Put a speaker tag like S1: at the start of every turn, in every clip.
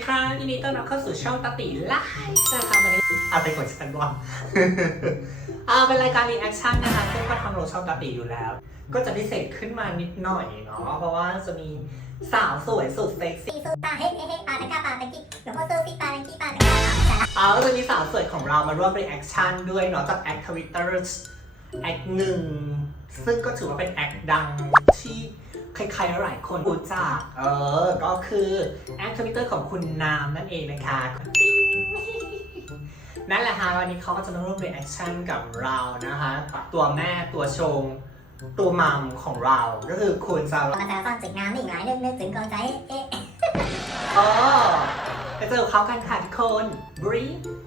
S1: ค่ะยินดีต้อนรับเข้าสู่ช่องตาติไลฟ์นะคะวันนี้อะไรของฉันวะเป็นรายการรีแอคชั่นนะคะซึ่งก็ทำลงช่องตาติอยู่แล้วก็จะพิเศษขึ้นมานิดหน่อยเนาะเพราะว่าจะมีสาวสวยสุดเซ็กซี่
S2: สู้ตาเฮ้เฮ้ปาตะกาปาตะกี้หลวงพ่อสู้สิปาตะกี้ปาตะกา
S1: ก็จะมีสาวสวยของเรามาร่วมรีแอคชั่นด้วยเนาะจากแอคทวิตเตอร์แอคหนึ่งซึ่งก็ถือว่าเป็นแอคดังที่ใครๆหลายคนรู้จักก็คือแอคทวิตเตอร์ของคุณนามนั่นเองนะคะนั่นแหละฮะวันนี้เขาก็จะมาร่วมรีแอคชั่นกับเรานะคะตัวแม่ตัวชงตัวมัมของเราก็คือคุณซาร่า
S2: มาจะฟังจิกน้ำอีกหลายนึกถึงกองใจ
S1: ไปเจอเขากันค่ะทุกคนบรี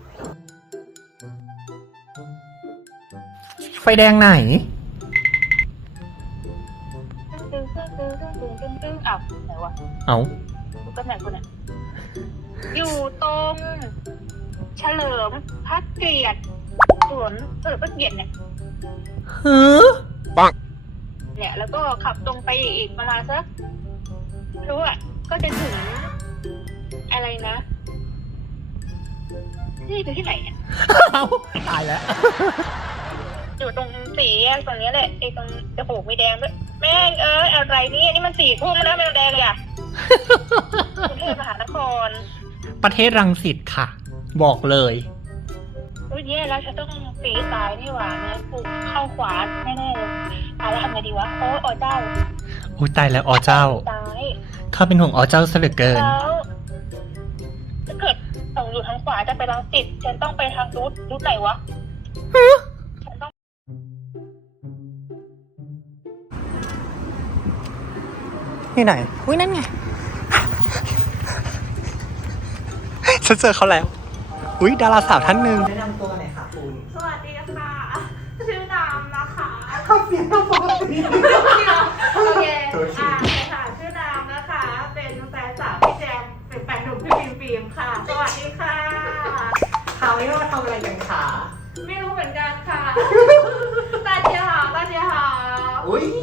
S1: ไฟแดงไหน
S3: อ้าวไหนวะกูก็ไหนกูเนี่ยอยู่ตรงเฉลิมพระเกียรติสวนพระเกียรติเนี่ย
S1: ปัง
S3: เนี่ยแล้วก็ขับตรงไปอีกประมาณสักรู้อ่ะก็จะถึงอะไรนะนี่อยู่ที่ไหนเนี่ย
S1: ตายแล้ว
S3: อยู่ตรงสีตรงนี้แหละไอ้ตรงจะโขกไม่แดงด้วยแม่งอะไรนี่มัน4 ทุ่มแล้วไม่แดงเลยอ่ะกรุงเทพมหานคร
S1: ประเทศรังสิตค่ะบอกเลย
S3: อุ้ยแย่แล้วฉันต้องสีซ้ายนี่หว่านะกูเข้าขวาแน่ๆเลยแล้วทำไงดีวะอ๋อเจ้า
S1: อุ้ยตายแล้วอ๋อเจ้าข้าเป็นห่วงอ๋อเจ้าซะเหลือเกิน
S3: แล้วถ้าเกิดส่งอยู่ทางขวาจะไปรังสิตฉันต้องไปทางรูทไหนวะ
S1: ที่ไหนอุ้ยนั่นไงฉันเจอเขาแล้วอุ้ยดาราสาวท่านหนึ่งแนะนำตัวหน่อยค่ะคุณ
S3: สวัสดีค่ะชื่อนามนะคะ
S1: เสียงปกติ
S3: โอเคค่ะชื่อนามนะคะเป็นแฟนสาวพี่แจมเป็นแฟนหนุ่มพี่ฟิล์มค่ะสวัสดีค่ะ
S1: เขาไม่ว่ามาทำอะไรกันคะ
S3: ไม่รู้เหมือนกันค่ะตาเจียหา
S1: อุ้ย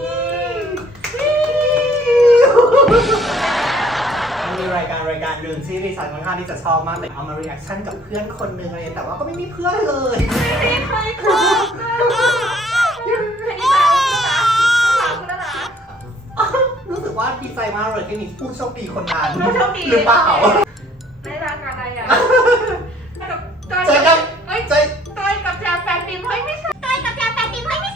S1: มันมีรายการหนึ่งที่ดิฉันค่อนข้างที่จะชอบมากเลยเอามารีแอคชั่นกับเพื่อนคนหนึ่งอะไรแต่ว่าก็ไม่มีเพื่อนเลย
S3: ไม่มีใครค่ะ
S1: รู้สึกว่าดีใจมากเลยที่มีผู้โชคดีคนนั้นหรือเปล่า
S3: ในรายการอะไรอ่ะ
S1: เจอกัน
S3: ต้อยกับแจมแฟนฟิล์มไม่ใช่ต้อยกับแจมแฟนฟิล์มไม่ใช่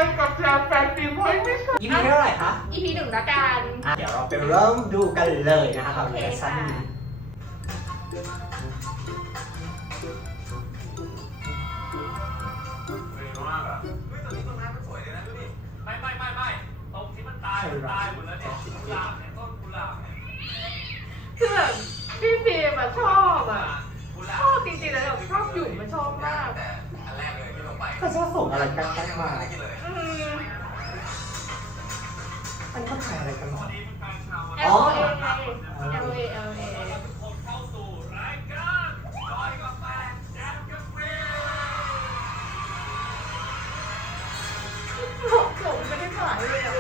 S1: EP เท่าไหร่คะ
S3: EP 1ละกัน
S1: เดี๋ยวเราไปเริ่มดูกันเลยนะคะกับรีแอคชั่นนี้
S4: ตรงที่มันตายหมดแล้วเนี่ยกุหลาบเนี่ยต้นกุหลาบเนี่ย
S3: คือแบบพี่ฟิล์มชอบจริงๆแล้วชอบอยู่มันชอบมาก
S4: แต่อันแรกเลยที่ลงไป
S1: เขาชอบส่งอะไรกันมาอันนี้เขาถ่ายอะไรกันหรอ
S3: อ๋อLA
S4: คนเข้าสู่รายการจอยกับแฟนแจมกับเฟร
S3: ผมไม่ได้ถ่ายเลยอ่ะ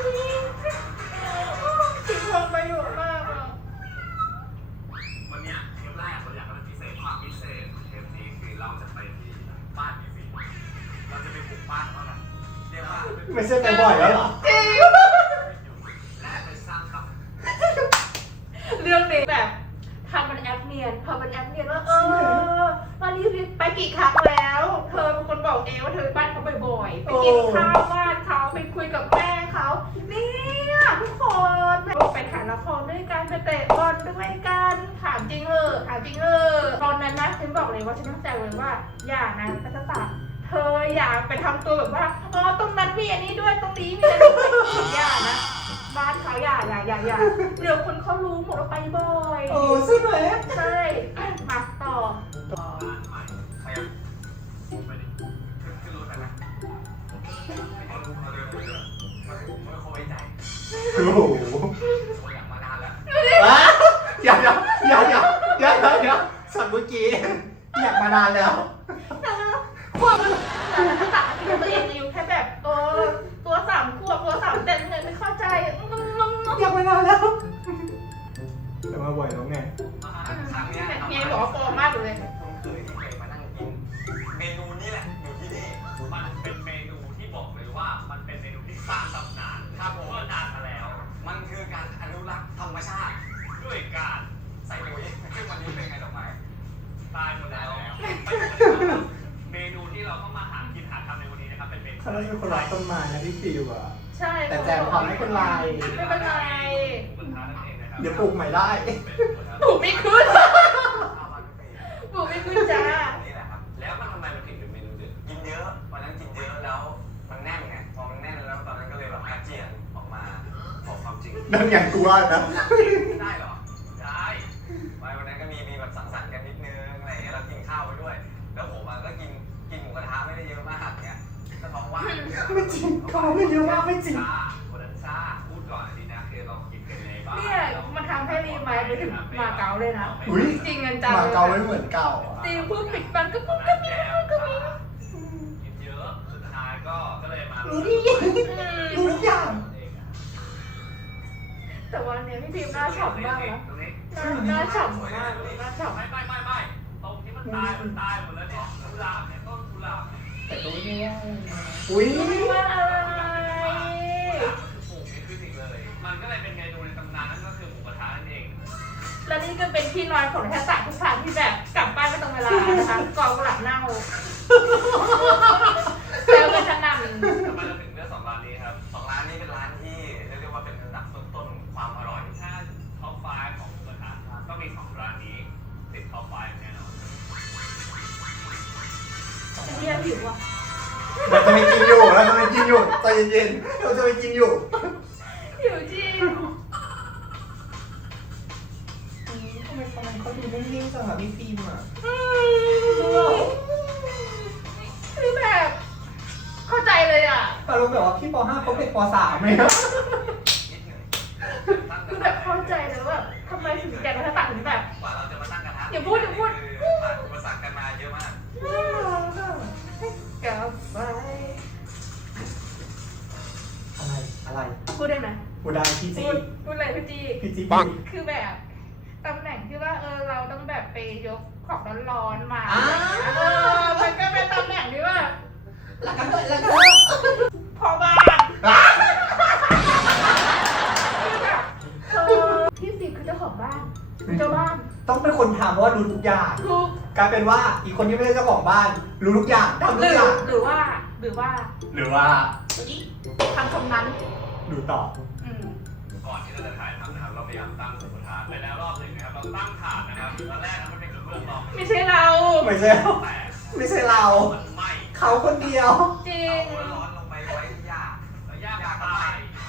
S3: ทิ้งลงไปอยู่มากอ่ะ
S4: วันนี้เทปแรกเราอยากเป็นพิเศษความพิเศษเทปนี้คือเราจะไปที่บ้านพี่ฟิล์มเราจะไปบุกบ้านเขาแหละเรียกว่า
S1: ไม่ใช่ไปบ่อยแล้วหรอ
S4: และไปสร้างกับ
S3: เรื่องนี้แบบทำมันแอปเนียนพอมันแอปเนียนว่าวันนี้ไปกี่ครั้งแล้วเธอเป็นคนบอกเองว่าเธอบ้านเขาบ่อยๆไปกินข้าวบ้านเขาไปคุยกับแม่เขาเนี่ยทุกคนไปถ่ายละครด้วยกันไปเตะบอลด้วยกันถามจริงตอนนั้นนะฉันบอกเลยว่าฉันตั้งใจเลยว่าอย่านะพัชตาเธออย่าไปทำตัวแบบว่าตรงนั้นมีอันนี้ด้วยตรงนี้มีอันนี้ด้วยอย่านะบ้านเขาอย่าเดี๋ยวคนเขารู้หมดว่าไปบ่อย
S1: ใช่ไหม
S3: ใช่มาต่อ
S4: ขยับไปดิขึ้นรถไปนะเอาเรือไม่ค่อยไว้ใจ
S1: โอ้โห
S4: อยากมานานแล้ว
S1: อย่าสัตว์เมื่อกี้อยากมานานแล้ว
S3: ความต่างที่ตัวเองอายุแค่แบบตัว3 ขวบตัว3 เดือนเลยไม่เข้าใจ
S1: อยากมานานแล้วแต่มาบ่อยแล้วไง
S4: ครั้งนี้
S3: บอกว่าปลอมมากเลย
S4: ผมเคยมานั่งกินเมนูนี่แหละอยู่ที่นี่มันเป็นเมนูที่บอกเลยว่ามันเป็นเมนูที่สร้างตำนานครับผมว่านานมาแล้ว มันคือการอนุรักษ์ธรรมชาติด้วยการใส่ปุ๋ยซึ่งวันนี้เป็นไงดอกไม้ตายหมดแล้วเมนูที่เราต้องมาหากินหาทำในวันนี้นะครับเป็นเมนู
S1: เขาเลยเป็นคนรักต้นไม้นะพี่ฟิวอ่ะ
S3: ใช่
S1: แต่แจมทำไม่เป็นไร
S3: ไม่เป็นไร
S4: หมูกระทะนั่นเองนะครับ
S1: เดี๋ยวปลูกใหม่ได้
S3: ปลูกไม่ขึ้นปลูกไม่ขึ้นจ้า
S4: นี่แหละครับแล้วมันทำไมมันถึงเป็นเมนูเด็ดกินเยอะวันนั้นกินเยอะแล้วมันแน่นไงพอมันแน่นแล้วตอนนั้นก็เลยแบบอาเจียนออกมาบอกความจริง
S1: นั่นอย่างกูว่านะ
S4: ได้เหรอ ได้ไปวันนั้นก็มีแบบสังสรรค์กันนิดนึงอะไรอย่างเงี้ยเรากินข้าวไปด้วย แล้วผมก็กินหมูกระทะไม่ได้เยอะมากเงี้ยก็ท้องว่าง
S1: ไม่จริงเขาไม่เยอะมากไม่จริง
S4: คนนั้นซ่าพูดก่อนอันนี้นะคือเรากินกันในบ้าน
S3: เนี่ยมันทำให้รีไมล์ไปถึงมาเก๊าเลยนะ
S1: อุ๊ย
S3: จริงกันจัง
S1: มาเกาไม่เหมือนเก่าอะ
S3: ตีพูดปิดบันก็ปุ๊บก็มีก็มี
S4: กินเยอะสุดท้ายก็เลยมา
S1: รู้ดิรู้ทุกอย่าง
S3: แต่วันนี้พี่พิมพ์หน้าฉ่ำมากนะ
S4: ตรงนี้
S3: หน้าฉ่ำมากหน้าฉ่ำ
S4: ไม่ตรงที่มันตายหมดแล้วเนี่ยกุหลาบเนี่ยต้นกุหลาบเนี่ย
S1: แต่ก็ไม่ได้อุ้ย
S3: ไม่ว่าอะไร
S4: ปลูกไม่ขึ้นอีกเลย มันก็เลยเป็นเมนูในตำนานนั่นก็คือหมูกระทะนั่นเอง
S3: และนี่ก็เป็นที่นอนของทัศน์ทุกท่านที่แบบกลับบ้านไม่ตรงเวลานะคะกองหลับเน่าแล้วก็จะนำ
S4: ทำไมเราถึงเลือก2 ร้านนี้ครับ2 ร้านนี้เป็นร้านที่เรียกว่าเป็นอันดับต้นๆความอร่อยถ้าท็อป 5 ของหมูกระทะก็มี2 ร้านนี้ติดท็อป 5 แน่นอน
S3: เรียกผิวอ่ะ
S1: เราจะไปกินอยู่เราจะไปกินอยู่ใจเย็นๆเราจะไปกินอยู่
S3: ผิวจริง
S1: ทำไมเขาดูนิ่งๆจังอะพี่ฟิล์มอะ
S3: คือแบบเข้าใจเลยอ่ะ
S1: อารมณ์แบบว่าพี่ป .5 เขาเด็กป .3 เลยนะ
S4: นิดหนึ่ง
S3: คือแบบเข้าใจเลยว่าทำไมถึงแกนทัศน์ถึงแบบ
S4: กว่าเราจะมาตั้งกระทะ
S3: อย่าพูด
S4: คือผ่านอุปสรรคกันมาเยอะมาก
S3: กลับไป
S1: อะไร
S3: พูดได้ไหม
S1: กูได้พี่จี
S3: พูดอะไรพี่จี
S1: พี่จี
S3: คือแบบตำแหน่งที่ว่าเราต้องแบบไปยกของร้อนๆมามันก็เป็นตำแหน่งที่ว่า
S1: แล้วก็
S3: พอบ้านที่สิคือเจ้าของบ้านเจ้าบ้าน
S1: ต้องเป็นคนทำเพราะว่ารู้ทุกอย่าง
S3: ถูก
S1: กลายเป็นว่าอีกคนที่ไม่ใช่เจ้าของบ้าน รู้ทุกอย่างทำ
S3: ห
S1: ทุ
S3: รื
S1: ก
S3: อ
S1: อย่าง
S3: หรือว่า
S1: หรือว่า
S3: ทำคำนั้น
S1: ดูต่อ
S4: ก่อนที่เราจะถ่ายทำนะครับเราพยายามตั้งสมมติฐานไปแล้วรอบหนึ่งนะครับเราตั้งฐานนะครับตอนแรกนะมันเป็นกระเบื้องรอง
S3: ไม่ใช่เรา
S1: ไม่ใช่
S4: แต่
S1: ไม่ใช่เรา
S4: มันไหม้
S1: เขาคนเดียว
S3: จริง
S4: เอาร้อนลงไปไว้ยากแล้วยากก็ตาย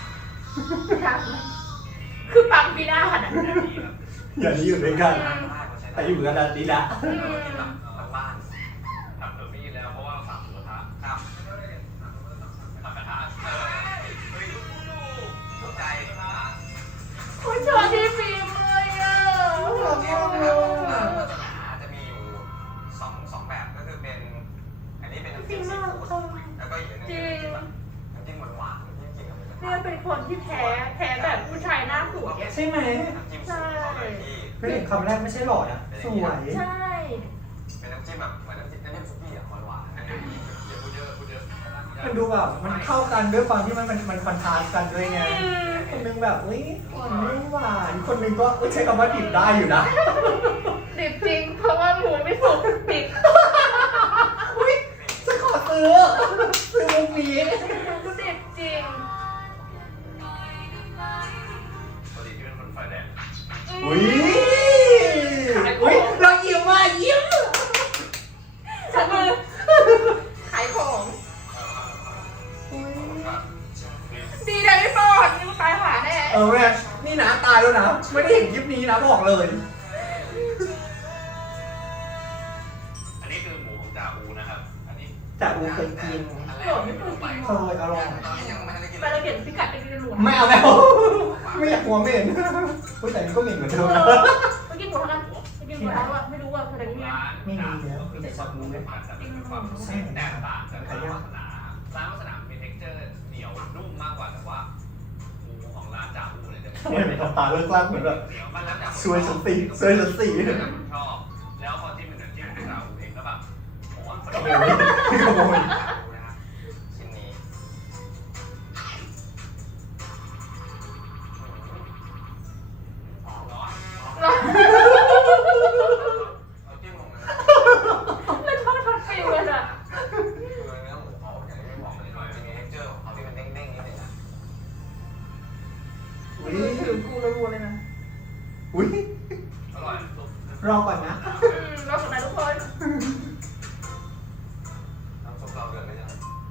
S3: คือปังปีหน้าขนาด
S4: แบ
S3: นั้น
S4: บนี้ครับ
S1: อย่านี้อยู่ด้วยกัน แต่อยู่กันดีละ
S4: บ้านทำเถอะไม่ยินแล้วเพราะว่าเราสั่งหมูกระทะครับสั่งกระทะเฮ้ยลูกใจ
S3: คุณชอบที่ฟิล์มเลยอ่ะ
S4: ศาสนาจะมีอยู่สองแบบก็คือเป็นอันนี้เป็นน้ำจิ้มซีฟู้ดแล้วก็อีกอันนึงเป็นน้ำจิ้มหวานน้ำจิ้มจริงกับ
S3: เนี่ยเป็นคนที่แพ้แบบผู้ชายหน้าสวยอ่ะ
S1: ใช่ไหม
S4: น้ำจิ้มสูตรเขาเลยที่
S1: เพื่อนคำแรกไม่ใช่หล่อนะสวย
S3: ใช่
S4: เป็นน้ำจิ้มแบบเหมือนน้ำจิ้มซุกี้อ่ะหวานๆอย่าพูดเยอะพูดเยอะ
S1: มันดูแบบมันเข้ากันด้วยความที่มันคอนทราสต์กันด้วยไง คนนึงแบบอุ้ยหวานไม่หวานคนนึงก็ใช้คำว่าดิบได้อยู่นะ
S3: ดิบจริงเพราะว่าหมูไม่สุกดิบ
S1: อุ้ยจะขอซื้อมุกนี้
S3: ดิบจริง
S4: ปกติที่เป็นคนไฟแดง
S1: อุ้ยเรายิ้มว่ายิ้ม
S3: ฉันมือขายของ ดีเลยพี่ปอนนี่มันตายหาแน่
S1: แม่นี่นะตายแล้วนะไม่ได้เห็นคลิปนี้นะบอกเลย
S4: อันนี้คือหมูของจ่าอูนะครับอันนี้
S1: แต่อูเคยกินเคยอร่อย
S4: ตอนนี้ยังไม่ได้กิน
S3: ไปเราเปลี่ยนพิกัดเป็นหลวง
S1: ไม่เอาไม่อยากหัวเหม็นแต่นี่ก็เหม็นเหมือนเดิมนะ
S3: เมื่อกี้หมูทั้งนั้นเมื่อกี้หมูทั้งว่าไม่รู้ว่าอะไรนี่นะ
S1: ไม่มีแล้วมีแต่ชาบูนะ
S4: ความแตกต่างจากร้านวาสนาร้านวาสนาเป็น texture เหนียวนุ่มมากกว่าแต่ว่าหมูของร้านจ่าอูเนี่ยจะ
S1: เนี่ยเป็นตาเลิกลากเหมือนแบบ
S4: เหนียวมันแล้วแต่
S1: ช่วยฉันสิ
S4: ชอบ
S1: ขโมยขโมย
S4: ชิ้นนี้หอมร้อนเอาจิ้มลงเลย
S3: แล้วชอบทอดฟิวกันอ่ะ
S4: คือเนื้อหมูเขาอย่างที่บอกเลยจะมี texture ของเขาที่มันเด้งๆนิดนึงนะ
S1: อุ้ย
S3: ถือกูรัวๆเลยนะ
S1: อุ้ย
S4: อร่อย
S1: รอก่อนนะ
S3: เราสนใจทุกคน
S4: น้ำซุปเราเดือดเลยยัง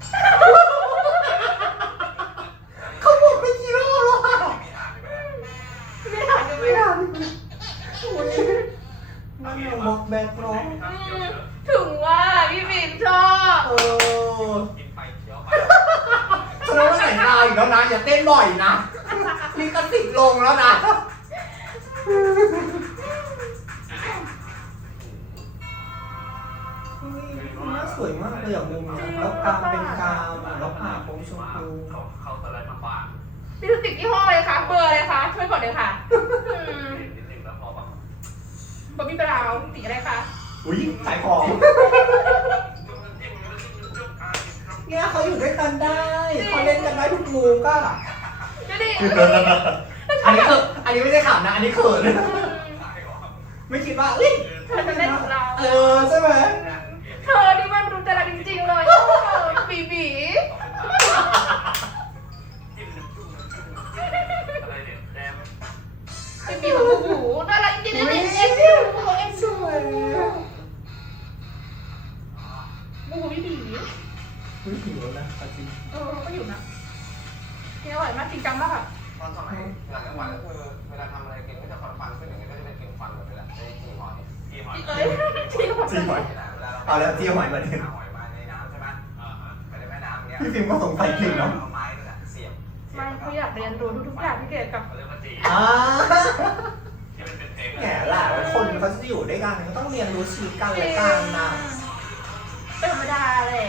S1: เขาบอกไปกี่รอบแล้วอะ
S4: มีอ่านอยู่ไหม
S3: ไม่ทานกันไหม
S1: ไม่ทันอุ้ยนั่นยังบอกแบกร้อง
S3: ถึงว่าพี่ฟิล์มชอบ
S4: กินไปเคี้ยวไป
S1: แสดงว่าไหนลาอีกแล้วนะ อย่าเต้นบ่อยนะมีกระติกลงแล้วนะหน้าสวยมากเลยอย่างมุมเนี่ยแล้วกามเป็นกามอ่ะแล้วผ่าโค้งชมพู
S4: เขาตอนแรกลำบาก
S3: ลิปสติกยี่ห้อเลยค่ะเบอร์เลยค่ะช่วยก่อนเลยค่ะ
S4: นิดนึงแล้วพอแบบ
S3: บอบบี้บราวน์สีอะไรคะ
S1: อุ้ยขายของเนี่ยเขาอยู่ด้วยกันได้เขาเล่นกันได้ทุกมูก็
S3: ดูดิ
S1: อันนี้ไม่ใช่ขำนะ อันนี้เขินไม่คิดว่าเอ้ย
S3: เธอจะเล่นของเรา
S1: ใช่ไหม
S3: เธอนี่มันรู้ใจเราจริงๆเลยบีบี
S4: อะไรเนี่ยแดม
S3: บีบีของบูบูน่ารักจริงๆนะเนี่ยเอ็มบูเขาเอ็ม
S1: สวย
S3: บูบีบี
S1: อุ้ยหิวแล้วนะจริง
S3: ก็อยู่นะนี่อร่อยมากจริงจังมากค่ะ
S4: ตอนสมัยหลังจังหวัดก็คือเวลาทำอะไรกินก็จะฟันขึ้นอย่างเงี้ยก็จะเป็นกลิ่นฟันแบบนี้แหละไอ้จีหอยจีหอย
S3: เอ้ยจริงหมด
S1: จริงหอยเอาแล้วเจียวหอยมาดิ
S4: หอยมาในน้ำใช่ไหมไปในแม่น้ำเงี้ย
S1: พี่ฟิล์มก็สงสัยจริงเนาะ
S4: เอาไม้นี่แหละเสียบ
S3: ไม่เขาอยากเรียนรู้ทุกๆอย่างที่เกี่ยวกับ
S4: เขาเรียกว่าจี ที่มันเป็นเพลง
S1: แง่แหละคนเขาจะอยู่ด้วยกันก็ต้องเรียนรู้ชีวิตกันและกันนะ
S3: เป็นธรรมดาแหละ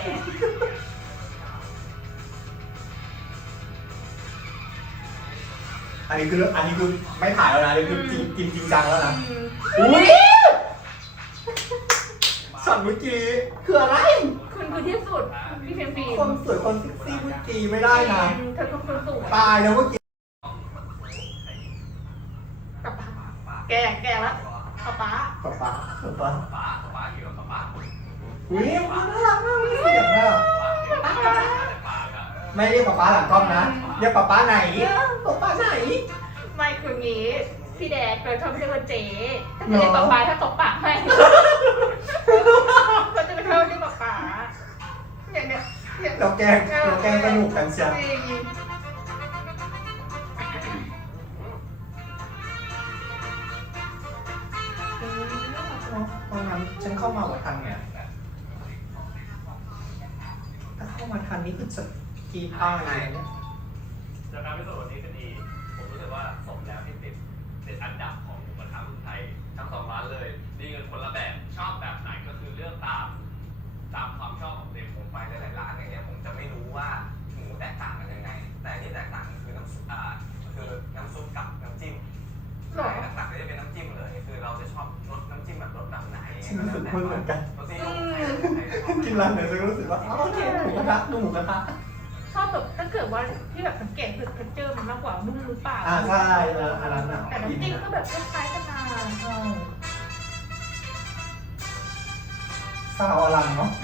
S1: อันนี้คือไม่ถ่ายแล้วนะนี่คือกินจริงจังแล้วนะ
S3: อืม
S1: อุ้ยช็อตเมื่อกี้คืออะไร
S3: คุณคือที่สุดพี่เพียงฟี
S1: คนสวยคนเซ็กซี่เมื่อกี้ไม่ได้นะ
S3: เธอคือคนสวย
S1: ตายแล้วเมื่อกี้
S3: กับแกแล้วป๊าป๊า
S1: ป๊าป๊า
S4: ป้าเกี่ยวกับป้า
S1: อุ้ยมันน่ารักมากเลยเสียงอ่ะ
S4: ป้าครับ
S1: ไม่เรียกป๊าป๊าหลังกล้องนะเรียกป๊าป๊าไหนป๊าป๊าไหน
S3: ไม่คืองี้พี่แดดเคยชอบเรียกว่าเจ๊ถ้าจะเรียกป๊าป๊าถ้าตบปากให้ก็จะเป็นเท่าเรียกป๊าป๊าเนี่ย
S1: เราแกงสนุกกันเชียว
S3: จริง
S1: ตอนนั้นฉันเข้ามาว่าทันไงถ้าเข้ามาทันนี่คือจะกีป้าอะไรเนี่ย
S4: จากการพิสูจน์วันนี้ก็ดี ผมรู้สึกว่าสมแล้วที่ติดอันดับของหมูกระทะเมืองไทยทั้งสองร้านเลย ดีกันคนละแบบ ชอบแบบไหนก็คือเลือกตามความชอบของตัวเองผมไปหลายๆร้านอย่างเงี้ยผมจะไม่รู้ว่าหมูแตกต่างกันยังไง แต่ที่แตกต่างคือน้ำซุปกับน้ำจิ้ม
S3: หรอ
S4: หลักๆก็จะเป็นน้ำจิ้มเลย คือเราจะชอบรสน้ำจิ้มแบบรสแบบไหน
S1: ฉันรู้สึกมันเหมือนกัน
S4: รสที่เรา
S1: กินร้านไหนฉันรู้สึกว่าโอเคหมูกระทะดูหมูกระทะ
S3: ชอบแบบถ้าเกิดว่าที่แบบสังเกตคือเทคเจอร์มันมากกว่านุ่มหรือเปล่า
S1: ใช่แล้วอันนั้นอ่ะ
S3: แต่น้ำจิ้มก็แบบคล้ายๆกันมา
S1: ซาวอลังเนาะ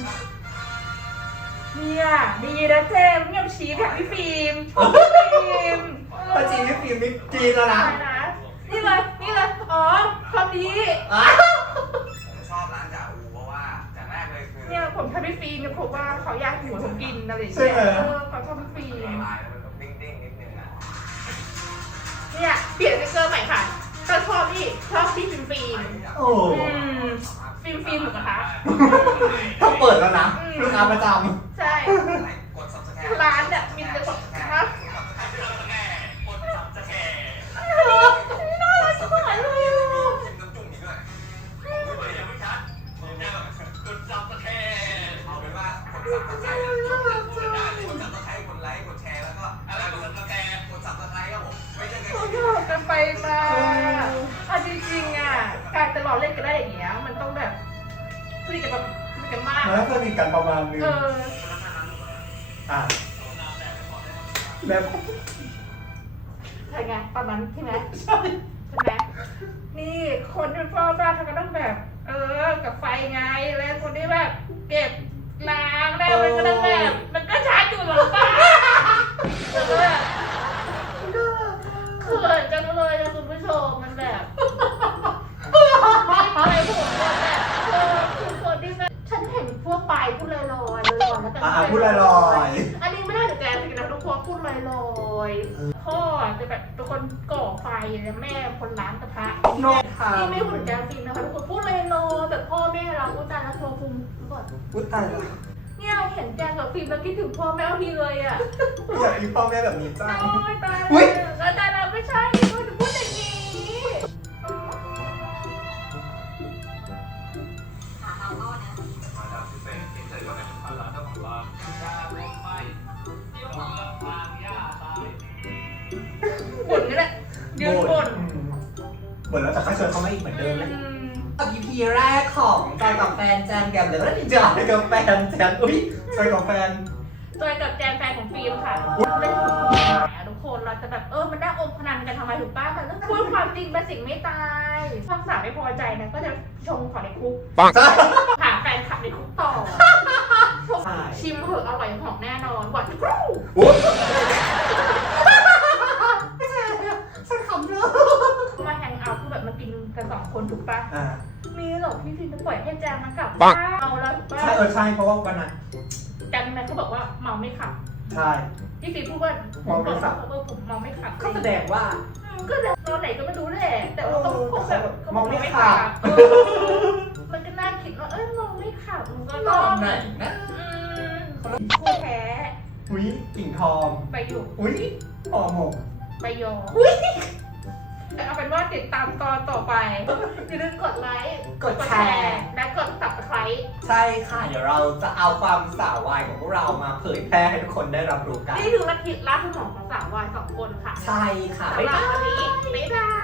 S3: เนี่ยดีนะเจมส์เงียบชี้แบบพี่ฟิล์มชอบพี่ฟิล์ม
S1: ถ้าจีนพี่ฟิล์มนี่จีนแล้วนะ
S3: นี่เลยอ๋อความดี
S4: ผมชอบร้านจ่าอูเพราะว่าจากแรกเลยคือ
S3: เนี่ยผมชอบพี่ฟิล์มเนี่ยผมว่าเขาอยากหมูผมกินอะไรอย่าง
S1: ใช่
S3: เงี้ย
S1: ไหม
S3: เขาชอบพี่ฟิล์ม
S4: ลายแล้วมันต้องเด้งๆนิดนึงอ่ะ
S3: เนี่ยเปลี่ยนสติ๊กเกอร์ใหม่ค่ะก็ชอบพี่ฟิล์ม
S1: โอ้
S3: ฟิล์มหมูกระทะ
S1: ถ้าเปิดแล้วนะลูกค้าประจ
S3: ใช่
S4: กด subscribe
S3: ร้านเนี่ยมีแต่แบบนะ
S4: กด subscribe
S3: น่ารักจังเลย
S4: กินน้ำจุ่มอีกด้วยผมไม่ยังไม่ชัดผมจะกด subscribe เอาเป็นว่ากด subscribe กดได้กด subscribe กดไลค์กดแชร์แล้วก็อะไรกด subscribe กด subscribe ครับผมไม่ใช่กัน
S3: เขาหยอกกันไปมาจริงๆอ่ะการจะรอเล่นกันได้อย่างเงี้ยมันต้องแบบสนิทกันมาก
S1: แล้วสนิทกันประมาณนึงอ่ะแบบ
S3: ใช่ไงตอนนั้นใช่ไหมใช่ไหมนี่คนที่เป็นพ่อบ้านเขาก็ต้องแบบ กับไฟไงแล้วคนที่แบบเก็บล้างได้มันก็ต้องแบบมันก็ชาร์จอยู่หรอป่ะเขินจังเลยนะคุณผู้ชมมันแบบอะไรผมแบบคือคนที่แบบฉันเห็นพวกปลายพูดลอยๆแล้วกัน
S1: พูดลอย
S3: อันนี้ไม่ได้แต่แกสินะทุกคนพูดลอยๆพ่อจะแบบเป็นคนก่อไฟแล้วแม่คนล้างกระทะ
S1: ๆน้องค่ะ
S3: นี่ไม่หุ่นแกงฟินนะคะทุกคนพูดลอยๆแบบพ่อแม่เราอุตส่าห์รับตัวภูมิก่อน
S1: อุ้ยตายแล้ว
S3: เนี่ยเห็นแกงกับฟิล์มแล้วคิดถึงพ่อแม่ทีเลยอ่ะ
S1: อยากมีพ่อแม่แบบนี้จัง
S3: โอ้ยตาย
S1: อุ๊ย
S3: แล้วแต่เราไม่ใช่พูดอย่างนี้ บ่นนี่แหละยืนบ่น
S1: บ่นแล้วจะค่อยชวนเขามาอีกเหมือนเดิมเลยEP แรกของจอยกับแฟนแจมแกมเลยก็ได้จอยกับแฟนแจมอุ้ยจอยกับแฟน
S3: จอยกับแจนแฟนของฟิล์มค่ะเล่นทุกคนเราจะแบบมันได้อมพนันกันทำไมถูกป้ะมันต้องพูดความจริงเป็นสิ่งไม่ตายช่องสามไม่พอใจนะก็จะชงขอในคุกหาแฟนคลับในคุกต่อชิมเหอะอร่อยของแน่นอนหวานกรู
S1: ฉันขำเลย
S3: มาแฮงเอาท์คือแบบมากินกัน2 คนถูกป่ะมีหรอกพี่ฟิล์มจะปล่อยให้แจงมันกลับเอาแล้วถูกป่ะ
S1: ใช่ใช่เพราะว่าวันนั้น
S3: แจงแม่เขาบอกว่าเมาไม่ขับ
S1: ใช่
S3: พี่ฟิล์มพูดว่าผมเมาไม่ขับ
S1: ก็แสดงว่า
S3: ก็แล้วตอนไหนก็ไม่รู้แหละแต่ว่าเขาคงแบบมันก็น่าคิดว่ามองไม่ขับมันก็
S1: ตอนไหนนะ
S3: คู่แท้
S1: อุ้ยกิ่งทอง
S3: ไปอยู่
S1: อุ้ยหอมหมก
S3: ไปยอเอาเป็นว่าติดตามตอนต่อไปอย่าลืมกดไลค์
S1: กดแชร์
S3: และกด subscribe
S1: ใช่ค่ะ เดี๋ยวเราจะเอาความสาววายของพวกเรามาเผยแพร่ให้ทุกคนได้รับรู้กัน
S3: นี่คือลัทธิล่าสมองของสาววาย2 คนค่ะ
S1: ใช่ค่ะ
S3: สำหรับวันนี้บ๊ายบาย